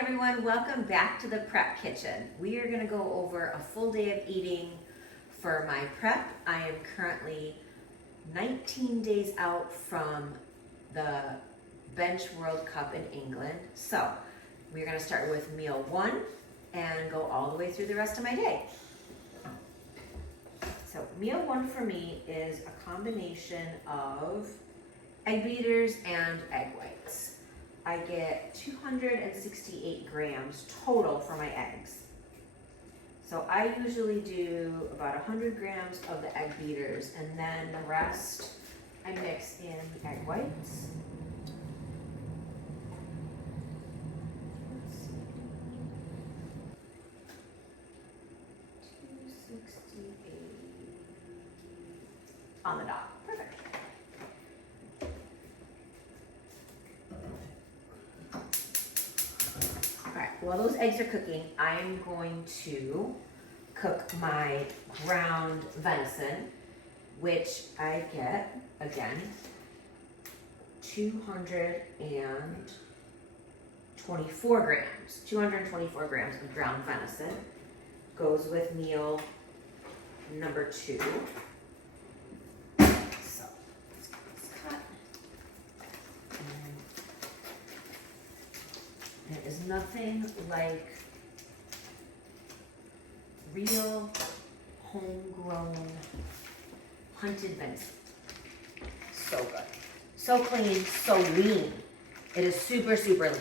everyone, welcome back to the prep kitchen. We are going to go over a full day of eating for my prep. I am currently 19 days out from the Bench World Cup in England. So we're going to start with meal one and go all the way through the rest of my day. So meal one for me is a combination of egg beaters and egg whites. I get 268 grams total for my eggs. So I usually do about 100 grams of the egg beaters, and then the rest I mix in the egg whites. Let's see. 268 on the dot. Perfect. While those eggs are cooking, I'm going to cook my ground venison, which I get, again, 224 grams. 224 grams of ground venison goes with meal number two. So, let's get this cut. There is nothing like real, homegrown, hunted venison. So good. So clean, so lean. It is super, super lean.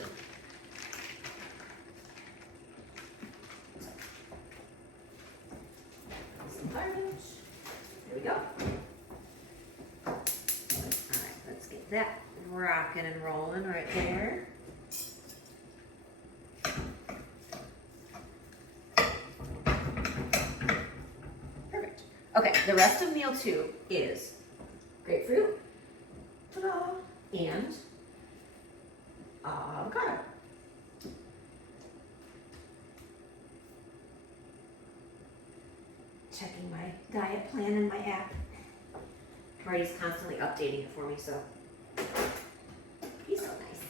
Some garbage. There we go. All right, let's get that rocking and rolling right there. Okay, the rest of meal two is grapefruit, ta-da, and avocado. Checking my diet plan in my app. Marty's constantly updating it for me, so he's so nice.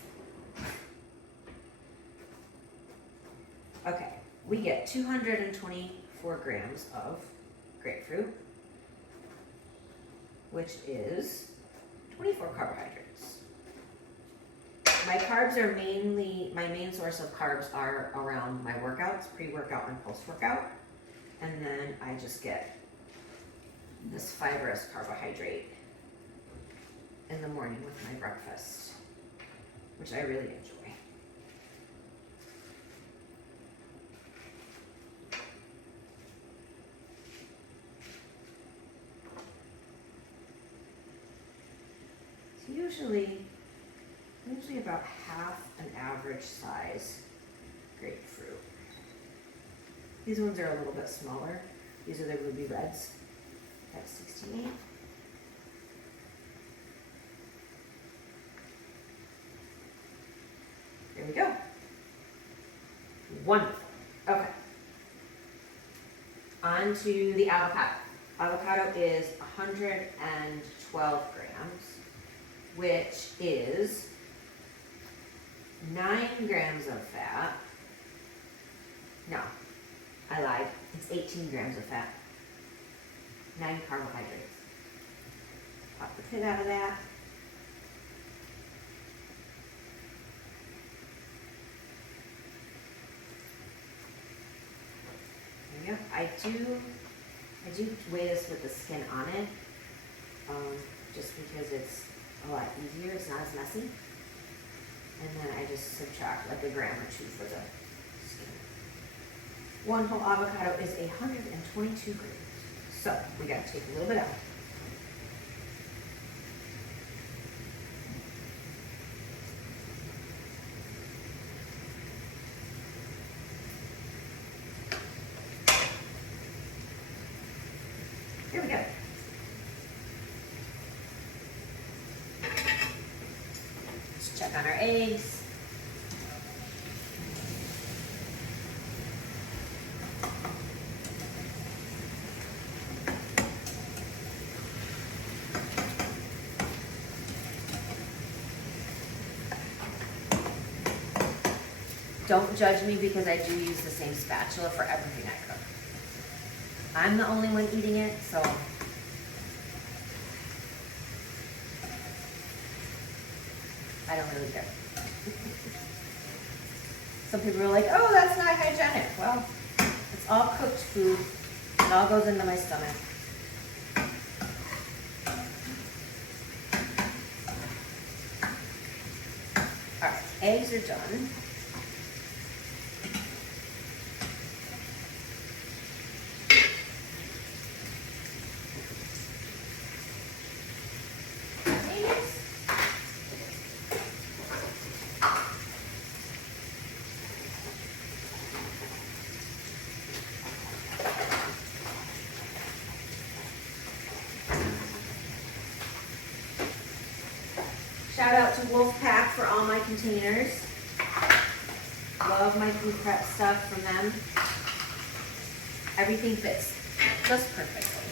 Okay, we get 224 grams of grapefruit, which is 24 carbohydrates. My carbs are my main source of carbs are around my workouts, pre-workout and post-workout. And then I just get this fibrous carbohydrate in the morning with my breakfast, which I really enjoy. Usually about half an average size grapefruit. These ones are a little bit smaller. These are the ruby reds. That's 68. There we go. Wonderful. Okay. On to the avocado. Avocado is 112 grams. Which is 9 grams of fat. No, I lied. It's 18 grams of fat. 9 carbohydrates. Pop the pit out of that. There you go. I do weigh this with the skin on it, just because it's a lot easier, it's not as messy. And then I just subtract like a gram or two for the skin. One whole avocado is 122 grams. So we gotta take a little bit out. Here we go. Check on our eggs. Don't judge me because I do use the same spatula for everything I cook. I'm the only one eating it, so. I don't really care. Some people are like, oh, that's not hygienic. Well, it's all cooked food. It all goes into my stomach. All right, eggs are done. Shout out to Wolfpack for all my containers. Love my food prep stuff from them. Everything fits just perfectly.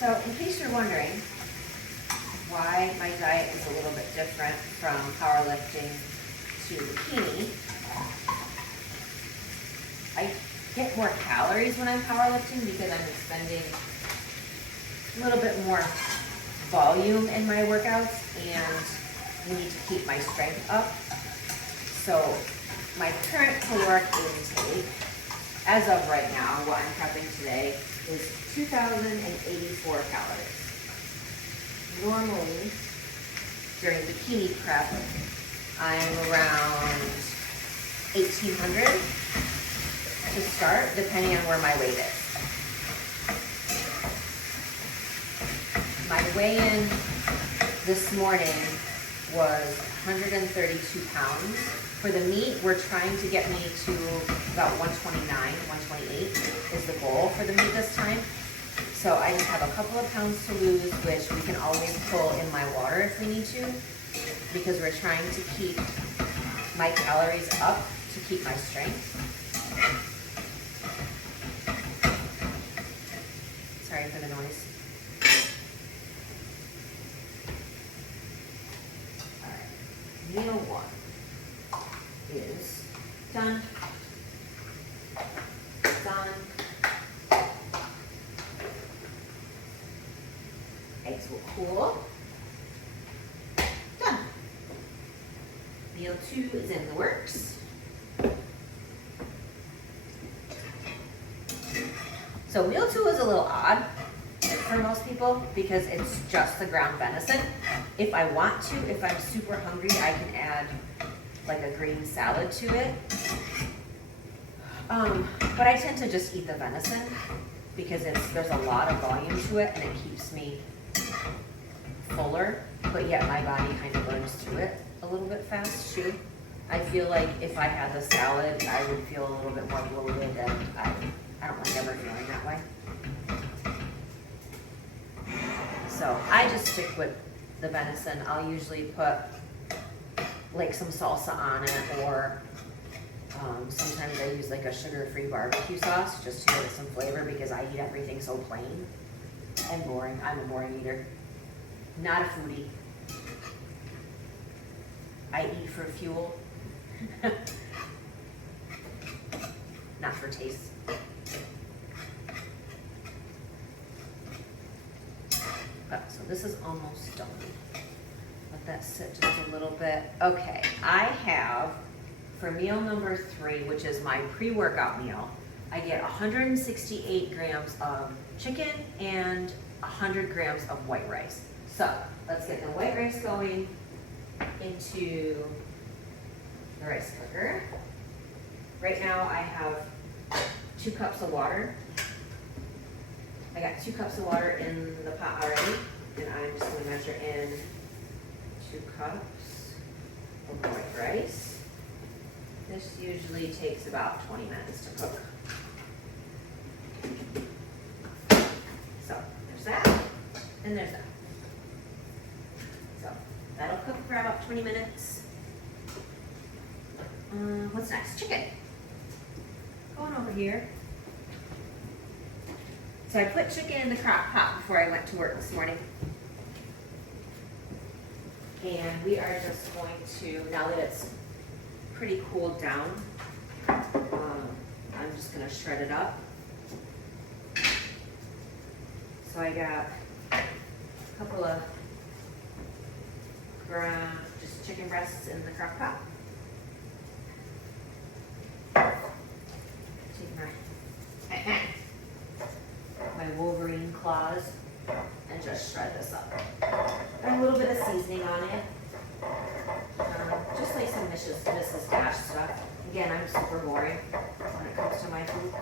So in case you're wondering why my diet is a little bit different from powerlifting to bikini, I get more calories when I'm powerlifting because I'm expending a little bit more volume in my workouts and need to keep my strength up. So my current caloric intake, as of right now, what I'm prepping today, is 2,084 calories. Normally, during bikini prep, I'm around 1,800 to start, depending on where my weight is. My weigh-in this morning was 132 pounds. For the meet, we're trying to get me to about 129, 128 is the goal for the meet this time. So I just have a couple of pounds to lose, which we can always pull in my water if we need to, because we're trying to keep my calories up to keep my strength. Sorry for the noise. All right, meal one is done. Done. Eggs will cool. Done. Meal two is in the works. So meal two is a little odd for most people because it's just the ground venison. If I want to, if I'm super hungry, I can add like a green salad to it. But I tend to just eat the venison because there's a lot of volume to it and it keeps me fuller, but yet my body kind of burns through it a little bit fast too. I feel like if I had the salad, I would feel a little bit more bloated, and I don't like ever feeling that way. So I just stick with the venison. I'll usually put like some salsa on it, or sometimes I use like a sugar-free barbecue sauce just to give it some flavor because I eat everything so plain and boring. I'm a boring eater, not a foodie. I eat for fuel, not for taste. So this is almost done. Let that sit just a little bit. Okay, I have, for meal number 3, which is my pre-workout meal, I get 168 grams of chicken and 100 grams of white rice. So let's get the white rice going into the rice cooker. Right now I have 2 cups of water. I got 2 cups of water in the pot already, and I'm just going to measure in 2 cups of white rice. This usually takes about 20 minutes to cook. So there's that, and there's that. So that'll cook for about 20 minutes. What's next? Chicken. Going over here. So I put chicken in the crock pot before I went to work this morning. And we are just going to, now that it's pretty cooled down, I'm just gonna shred it up. So I got a couple of ground, just chicken breasts in the crock pot. Take my Wolverine claws and just shred this up. And a little bit of seasoning on it. Just like some Mrs. Dash stuff. Again, I'm super boring when it comes to my food.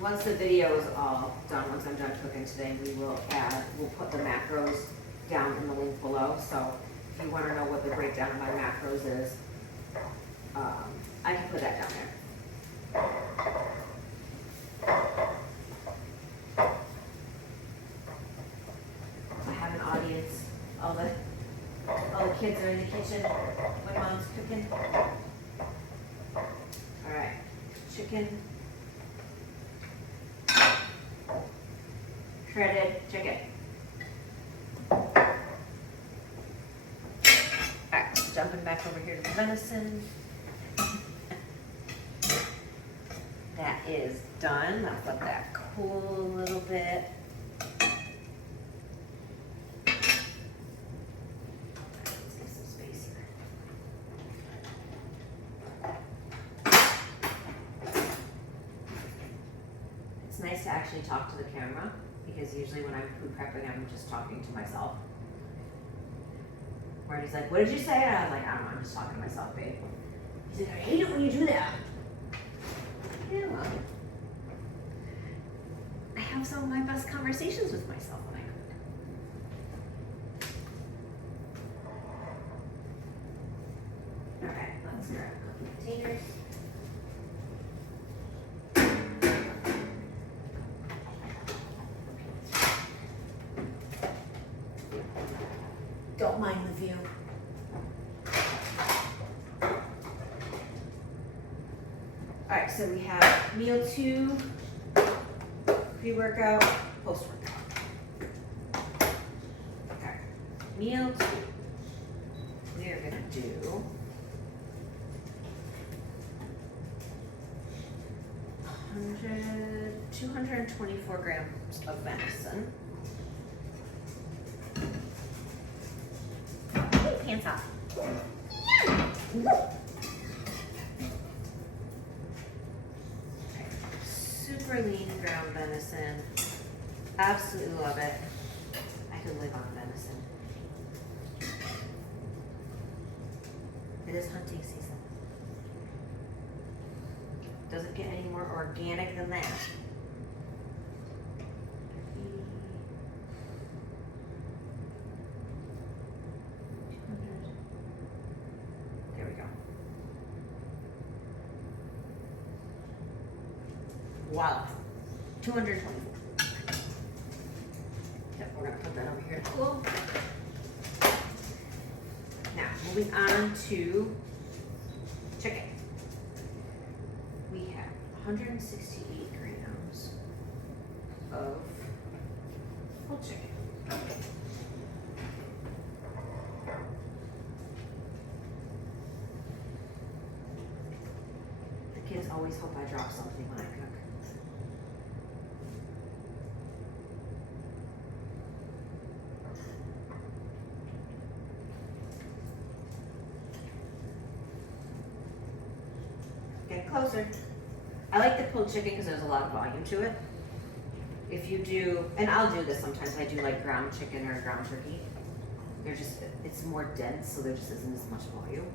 Once the video is all done, once I'm done cooking today, we'll put the macros down in the link below. So if you want to know what the breakdown of my macros is, I can put that down there. I have an audience. All the kids are in the kitchen when mom's cooking. All right, chicken. Shredded chicken. Alright, jumping back over here to the venison. That is done. I'll let that cool a little bit. Let's get some space here. It's nice to actually talk to the camera, because usually when I'm food prepping, I'm just talking to myself. Marty's like, what did you say? And I was like, I don't know, I'm just talking to myself, babe. He's like, I hate it when you do that. Yeah, well, I have some of my best conversations with myself when I cook. All right, let's grab the containers. Don't mind the view. All right, so we have meal 2, pre-workout, post-workout. Okay, meal 2. We are gonna do 224 grams of venison. Hands off. Super lean ground venison. Absolutely love it. I could live on venison. It is hunting season. Doesn't get any more organic than that. Wow, 224. Yep, we're gonna put that over here to cool. Now, moving on to chicken. We have 168 grams of whole chicken. The kids always hope I drop something when I cook. Closer. I like the pulled chicken because there's a lot of volume to it. If you do, and I'll do this sometimes, I do like ground chicken or ground turkey. It's more dense, so there just isn't as much volume.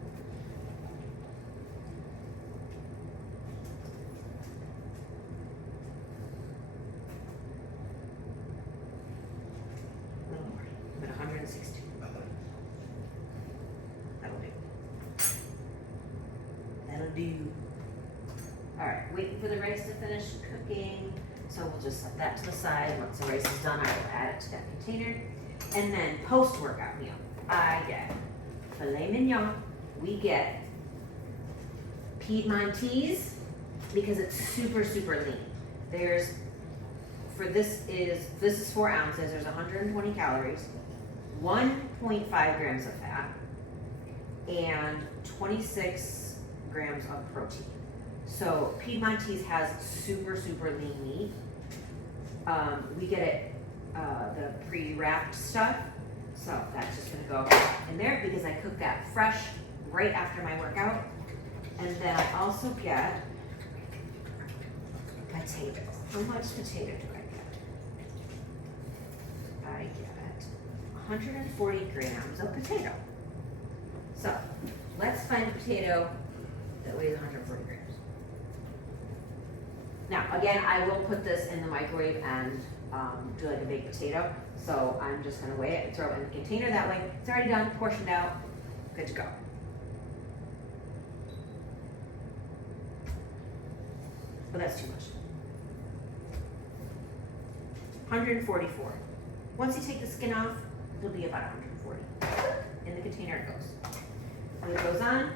A little more, I'm at 160. That'll do. That'll do. All Alright, waiting for the rice to finish cooking. So we'll just set that to the side. Once the rice is done, I will add it to that container. And then post-workout meal, I get filet mignon. We get Piedmontese because it's super, super lean. This is 4 ounces. There's 120 calories, 1.5 grams of fat, and 26 grams of protein. So Piedmontese has super, super lean meat. We get it, the pre-wrapped stuff. So that's just gonna go in there because I cook that fresh right after my workout. And then I also get potato. How much potato do I get? I get 140 grams of potato. So let's find a potato that weighs 140 grams. Now, again, I will put this in the microwave and do like a baked potato. So I'm just gonna weigh it and throw it in the container that way. It's already done, portioned out, good to go. But that's too much. 144. Once you take the skin off, it'll be about 140. In the container it goes. When it goes on,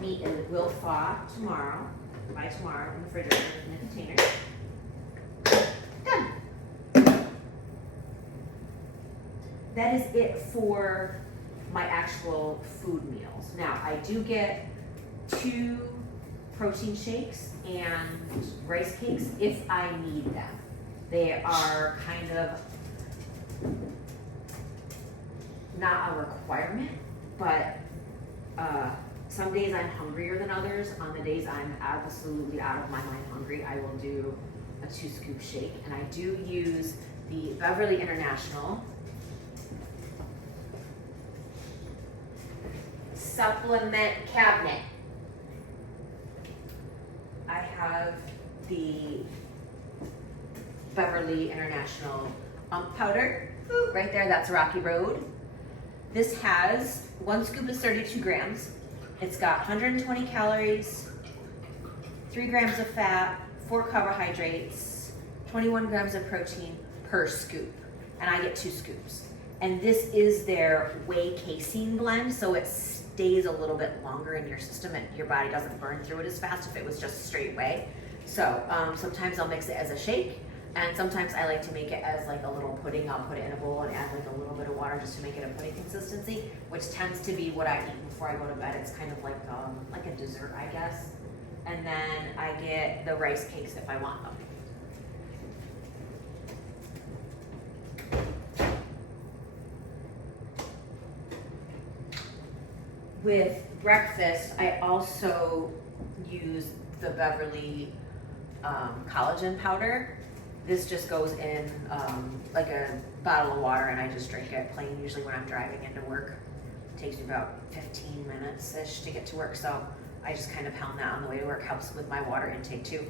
meat will thaw tomorrow, by tomorrow in the refrigerator in the container. Done. That is it for my actual food meals. Now, I do get 2 protein shakes and rice cakes if I need them. They are kind of not a requirement, but some days I'm hungrier than others. On the days I'm absolutely out of my mind hungry, I will do a 2-scoop shake. And I do use the Beverly International supplement cabinet. I have the Beverly International powder. Ooh, right there, that's Rocky Road. This has 1 scoop is 32 grams. It's got 120 calories, 3 grams of fat, 4 carbohydrates, 21 grams of protein per scoop. And I get 2 scoops. And this is their whey casein blend, so it stays a little bit longer in your system and your body doesn't burn through it as fast if it was just straight whey. So sometimes I'll mix it as a shake, and sometimes I like to make it as like a little pudding. I'll put it in a bowl and add like a little bit of water just to make it a pudding consistency, which tends to be what I eat before I go to bed. It's kind of like a dessert, I guess. And then I get the rice cakes if I want them. With breakfast, I also use the Beverly collagen powder. This just goes in like a bottle of water and I just drink it plain, usually when I'm driving into work. It takes me about 15 minutes-ish to get to work, so I just kind of pound that on the way to work. Helps with my water intake too.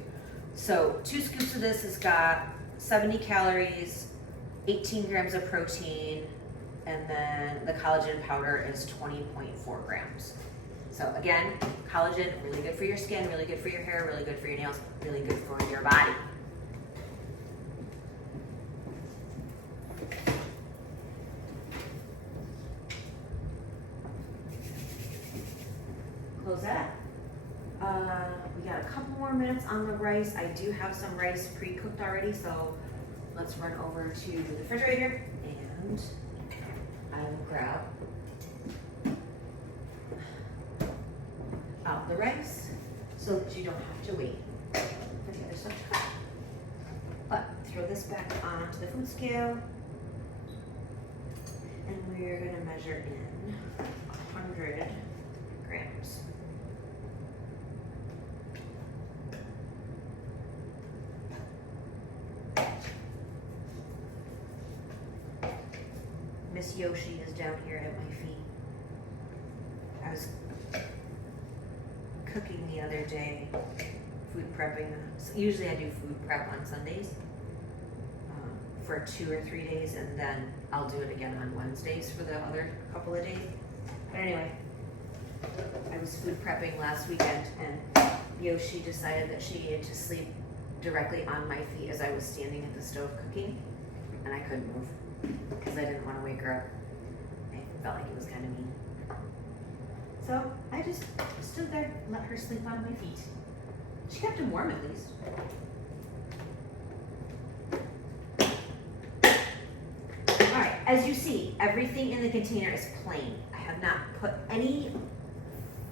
So 2 scoops of this has got 70 calories, 18 grams of protein, and then the collagen powder is 20.4 grams. So again, collagen, really good for your skin, really good for your hair, really good for your nails, really good for your body. Close that up. We got a couple more minutes on the rice. I do have some rice pre-cooked already, so let's run over to the refrigerator and I will grab out the rice so that you don't have to wait for the other stuff to cook. But throw this back onto the food scale and we're going to measure in 100 grams. Miss Yoshi is down here at my feet. I was cooking the other day, food prepping. Usually I do food prep on Sundays for 2 or 3 days, and then I'll do it again on Wednesdays for the other couple of days. But anyway, I was food prepping last weekend, and Yoshi decided that she needed to sleep directly on my feet as I was standing at the stove cooking, and I couldn't move because I didn't want to wake her up. I felt like it was kind of mean. So I just stood there and let her sleep on my feet. She kept him warm at least. Alright, as you see, everything in the container is plain. I have not put any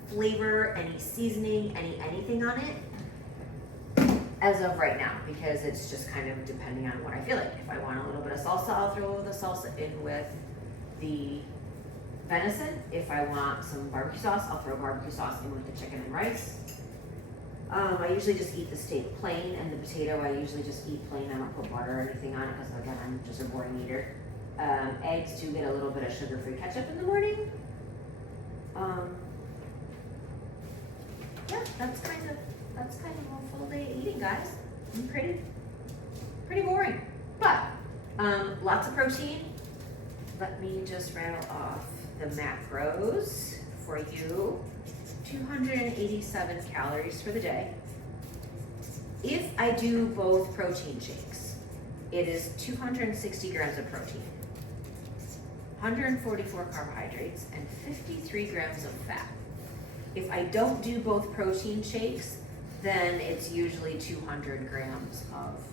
flavor, any seasoning, anything on it as of right now, because it's just kind of depending on what I feel like. If I want a little bit of salsa, I'll throw the salsa in with the venison. If I want some barbecue sauce, I'll throw barbecue sauce in with the chicken and rice. I usually just eat the steak plain, and the potato I usually just eat plain. I don't put butter or anything on it because, again, I'm just a boring eater. Eggs do get a little bit of sugar-free ketchup in the morning. Yeah, that's kind of a full day eating, guys. Pretty boring, but lots of protein. Let me just rattle off the macros for you. 287 calories for the day. If I do both protein shakes, it is 260 grams of protein, 144 carbohydrates, and 53 grams of fat. If I don't do both protein shakes, then it's usually 200 grams of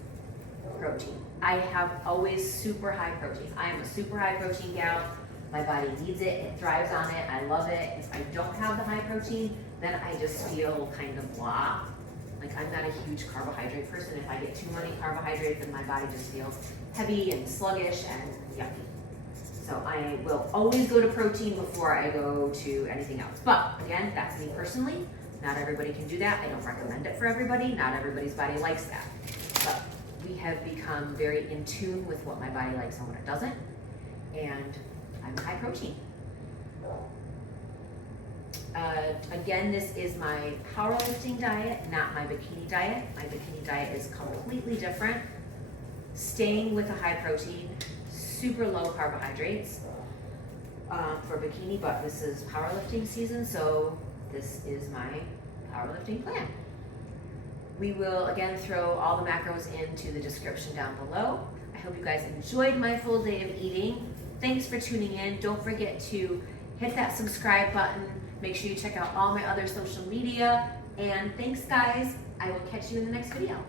protein. I have always super high protein. I am a super high protein gal. My body needs it, it thrives on it, I love it. If I don't have the high protein, then I just feel kind of blah. Like, I'm not a huge carbohydrate person. If I get too many carbohydrates, then my body just feels heavy and sluggish and yucky. So I will always go to protein before I go to anything else. But again, that's me personally. Not everybody can do that. I don't recommend it for everybody. Not everybody's body likes that. But we have become very in tune with what my body likes and what it doesn't. And I'm high protein. Again, this is my powerlifting diet, not my bikini diet. My bikini diet is completely different. Staying with a high protein, super low carbohydrates for bikini, but this is powerlifting season, so this is my powerlifting plan. We will again throw all the macros into the description down below. I hope you guys enjoyed my full day of eating. Thanks for tuning in. Don't forget to hit that subscribe button. Make sure you check out all my other social media. And thanks, guys. I will catch you in the next video.